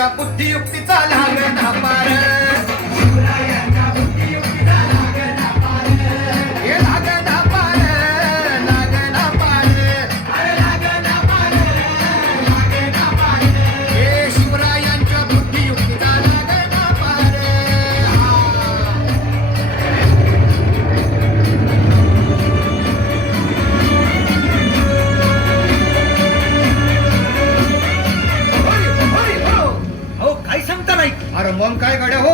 शिवरायांच्या बुद्धियुक्तीचा लागना पार हे लागना पार हे शिवरायांच्या बुद्धियुक्तीचा लागना पार काय सांगता नाही? अरे मग काय गड्या हो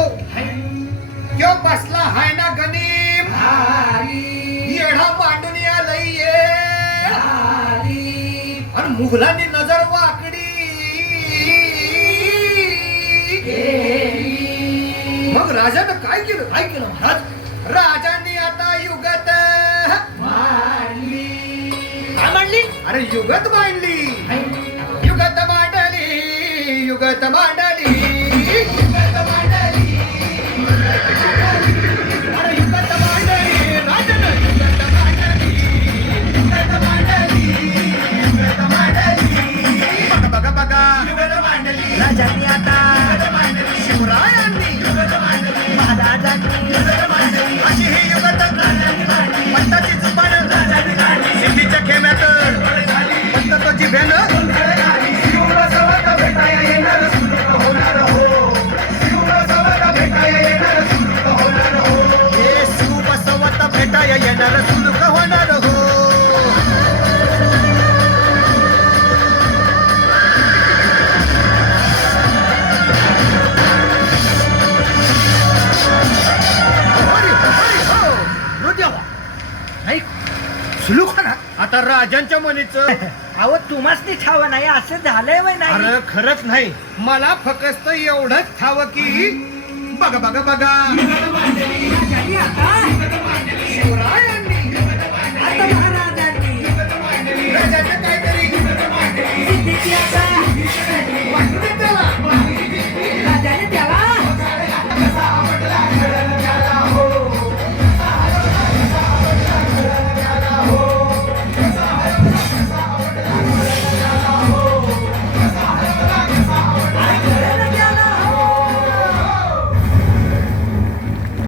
त्यो बसला हाय ना गनीम येढा मांडून आलंय ये आणि मुघलांनी नजर वाकडी मग राजानं काय केलं महाराज? राजांनी आता युगत काय मांडली? अरे युगत मांडली युगत मांडली युगत मांडली अरे युगत मांडली राजानं युगत मांडली बघा बघा राजांनी आता शिवरायांनी महाराजांनी अशी ही युगत पंताची जुबान सिद्धीच्या खेम्यात पंत तो जिभेन भेटाया येणार सुलूक होणार हो नाही सुलूक ना. आता राजांच्या मनीचं अहो तुम्हाच नाही ठाव नाही असं झालंय वय नाही. अरे खरंच नाही मला फक्त एवढंच ठाव की बघा बघा बघा शिवरायांनी